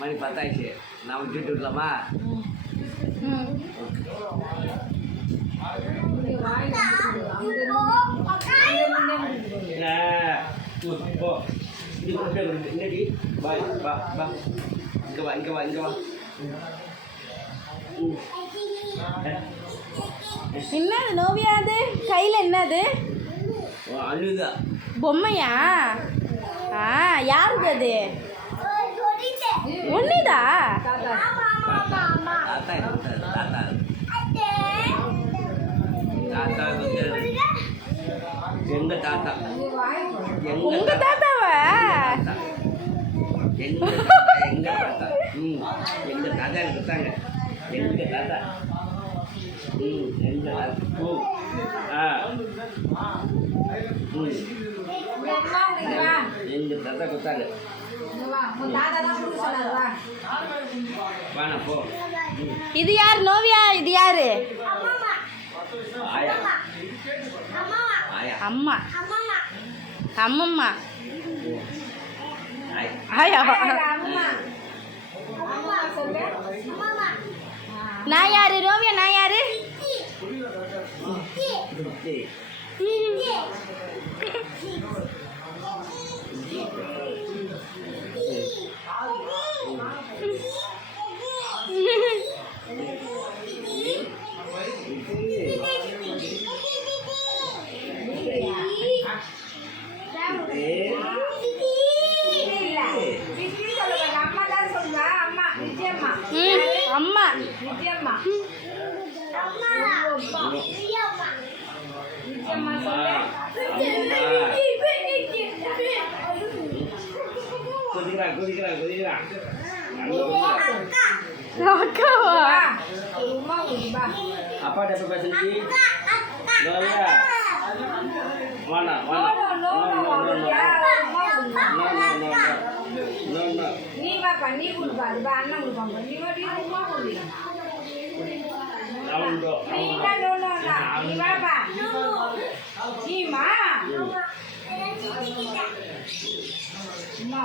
மணி 10 ஆயிடுச்சு. நான் விட்டுட்டு விடலாமா? என்னது நோவியா? அது கையில் என்னது? அழுதா பொம்மையா? யாருது அது? ஒன்னிதா? எங்க தாத்தா உங்க தாத்தாவா? எங்க தாத்தா எங்க தாத்தா கொடுத்தாங்க. எங்க தாத்தா எங்க எங்க தாத்தா கொடுத்தாங்க. வாணா போ. இது யார் நோவியா? இது யாரு? ஆயா அம்மா. அம்மம்மா. ஆயா நான் யாரு நோவியா? நான் யாரு? அம்மா. அக்காவா? அப்பா பேசுறீ வாணா நீ வாப்பா, நீ கொடுப்பாரு பா, அண்ணன் கொடுப்பாங்க. நீ வாப்பா, நீமா அம்மா